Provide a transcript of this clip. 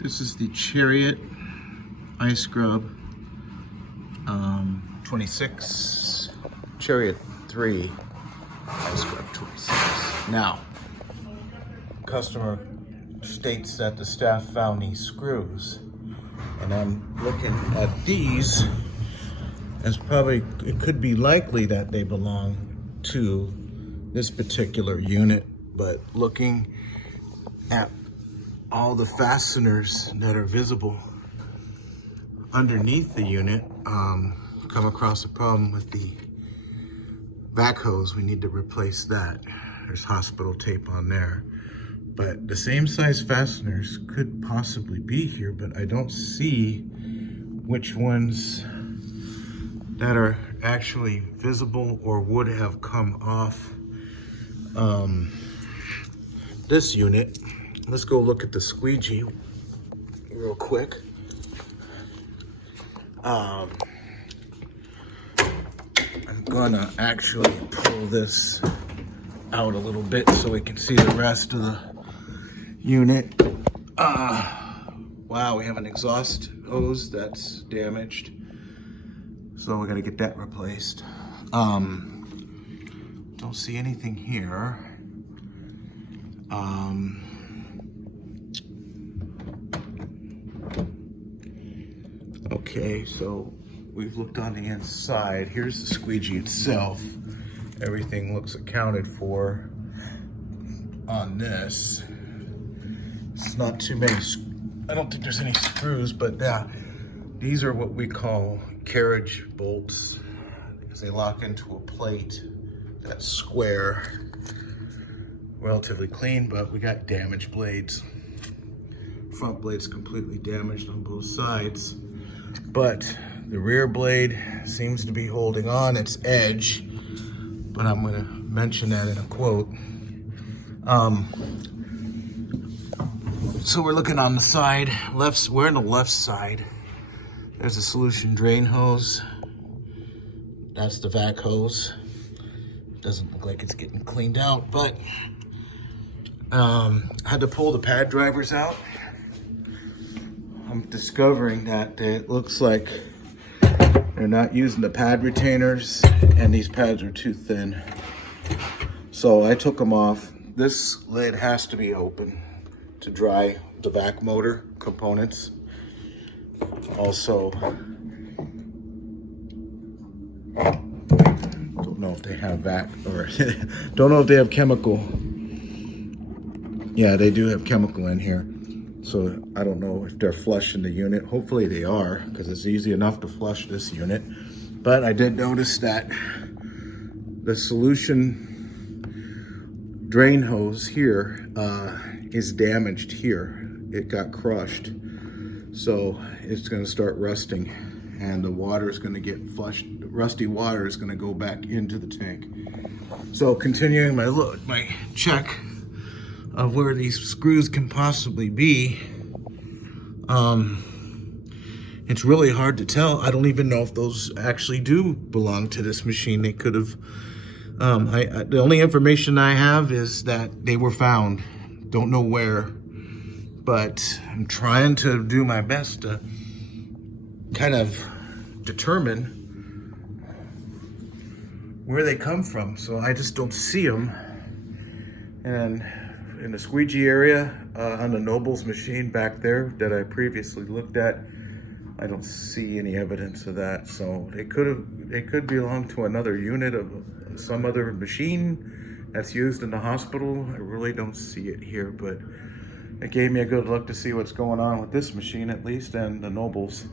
This is the Chariot iScrub 26, Chariot 3 iScrub 26. Now, customer states that the staff found these screws, and I'm looking at these as probably, it could be likely that they belong to this particular unit, but looking at all the fasteners that are visible underneath the unit, come across a problem with the vac hose. We need to replace that. There's hospital tape on there, but the same size fasteners could possibly be here, but I don't see which ones that are actually visible or would have come off this unit. Let's go look at the squeegee real quick. I'm gonna actually pull this out a little bit so we can see the rest of the unit. Wow, we have an exhaust hose that's damaged, so we gotta get that replaced. Don't see anything here. Okay, so we've looked on the inside. Here's the squeegee itself. Everything looks accounted for on this. It's not too many, I don't think there's any screws, but yeah, these are what we call carriage bolts because they lock into a plate that's square. Relatively clean, but we got damaged blades. Front blade's completely damaged on both sides, but the rear blade seems to be holding on its edge, but I'm gonna mention that in a quote. So we're looking on the side, we're on the left side. There's a solution drain hose. That's the vac hose. Doesn't look like it's getting cleaned out, but I had to pull the pad drivers out. I'm discovering that it looks like they're not using the pad retainers and these pads are too thin. So I took them off. This lid has to be open to dry the vac motor components. Also, don't know if they have vac or don't know if they have chemical. Yeah, they do have chemical in here. So I don't know if they're flushing the unit. Hopefully they are, because it's easy enough to flush this unit. But I did notice that the solution drain hose here is damaged here. It got crushed. So it's gonna start rusting and the water is gonna get flushed. The rusty water is gonna go back into the tank. So continuing my check of where these screws can possibly be, it's really hard to tell. I don't even know if those actually do belong to this machine. They could have, the only information I have is that they were found. Don't know where, but I'm trying to do my best to kind of determine where they come from. So I just don't see them. And in the squeegee area on the Noble's machine back there that I previously looked at, I don't see any evidence of that. So they could belong to another unit of some other machine that's used in the hospital. I really don't see it here, but it gave me a good look to see what's going on with this machine at least, and the Noble's.